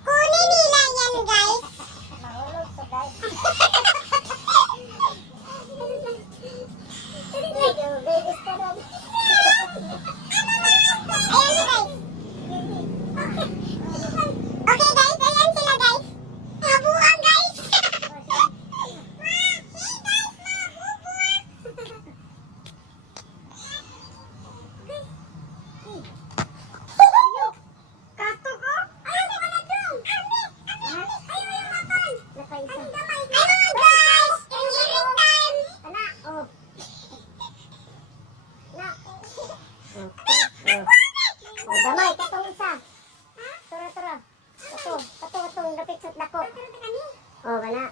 Kunin nila yan, guys. Mahulog to guys. Baby ka rin. Ayan na, guys. Okay, guys. Ayan sila, guys. Mabuang, guys. Kato ko? Ayaw ko na dun. Ayaw yung makan. Nakaisa. Ano, guys? Engineering time. Anak, oh. Anak. Oh, damay, katong isa. Tura. Kato, lapit sa dako. Oh, anak.